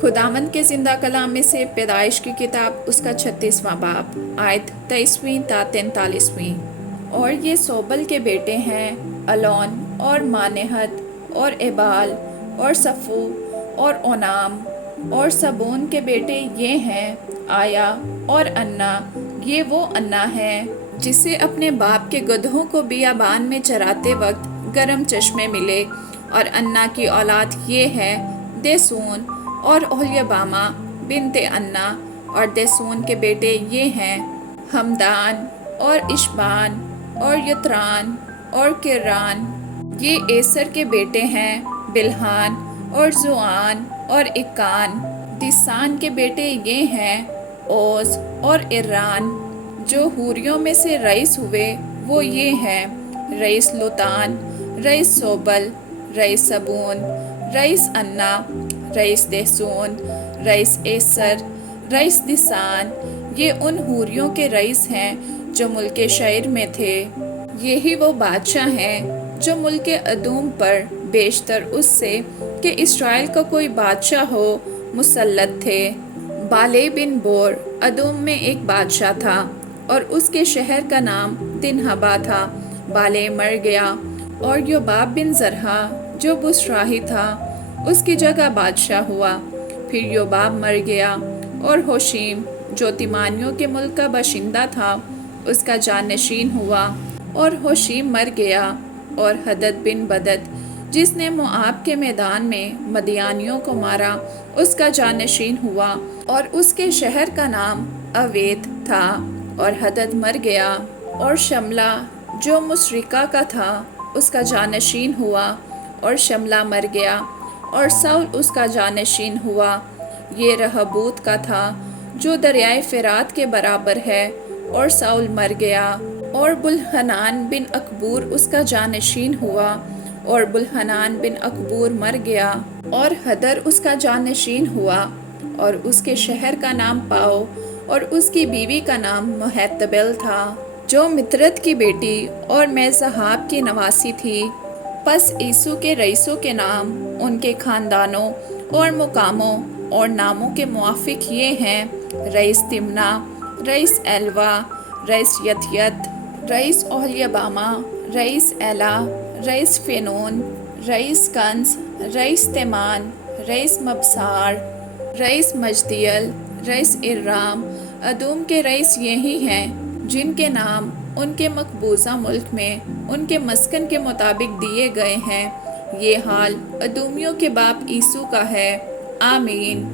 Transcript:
خداوند کے زندہ کلام میں سے پیدائش کی کتاب اس کا 36واں باب آیت 23 تا 43۔ اور یہ صوبل کے بیٹے ہیں، الون اور مانہت اور ایبال اور صفو اور اونام، اور سبون کے بیٹے یہ ہیں، آیا اور انا۔ یہ وہ انا ہے جسے اپنے باپ کے گدھوں کو بیابان میں چراتے وقت گرم چشمے ملے۔ اور انا کی اولاد یہ ہے، دیسون اور اوہلیبامہ بنت انا۔ اور دیسون کے بیٹے یہ ہیں، ہمدان اور اشبان اور یتران اور کران۔ یہ ایسر کے بیٹے ہیں، بلحان اور زوان اور اکان۔ دیسان کے بیٹے یہ ہیں، اوز اور اران۔ جو حوریوں میں سے رئیس ہوئے وہ یہ ہیں، رئیس لوتان، رئیس صوبل، رئیس سبون، رئیس انا، رئیس دیسون، رئیس ایسر، رئیس دیسان۔ یہ ان حوریوں کے رئیس ہیں جو ملک شعر میں تھے۔ یہی وہ بادشاہ ہیں جو ملک ادوم پر بیشتر اس سے کہ اسرائیل کا کوئی بادشاہ ہو مسلط تھے۔ بالے بن بور ادوم میں ایک بادشاہ تھا، اور اس کے شہر کا نام دنہبا تھا۔ بالے مر گیا، اور یوباب بن زرہا جو بصراہی تھا اس کی جگہ بادشاہ ہوا۔ پھر یوباب مر گیا، اور ہوشیم جو تیمانیوں کے ملک کا باشندہ تھا اس کا جانشین ہوا۔ اور ہوشیم مر گیا، اور حدد بن بدد جس نے موآب کے میدان میں مدیانیوں کو مارا اس کا جانشین ہوا، اور اس کے شہر کا نام اویت تھا۔ اور حدد مر گیا، اور شملہ جو مشرکہ کا تھا اس کا جانشین ہوا، اور شملہ مر گیا، اور سول اس کا جانشین ہوا۔ یہ رہبوت کا تھا جو دریائے فرات کے برابر ہے، اور سول مر گیا، اور بلحنان بن اکبور اس کا جانشین ہوا، اور بلحنان بن اکبور مر گیا، اور حدر اس کا جانشین ہوا، اور اس کے شہر کا نام پاؤ، اور اس کی بیوی کا نام محتبل تھا جو مترد کی بیٹی اور میزہاب کی نواسی تھی۔ پس عیسو کے رئیسوں کے نام ان کے خاندانوں اور مقاموں اور ناموں کے موافق یہ ہیں، رئیس تمنا، رئیس ایلوا، رئیس یتیت، رئیس اوہلیبامہ، رئیس ایلا، رئیس فینون، رئیس کنز، رئیس تیمان، رئیس مبسار، رئیس مجدیل، رئیس ارام۔ ادوم کے رئیس یہی ہیں جن کے نام ان کے مقبوضہ ملک میں ان کے مسکن کے مطابق دیے گئے ہیں۔ یہ حال ادومیوں کے باپ عیسو کا ہے۔ آمین۔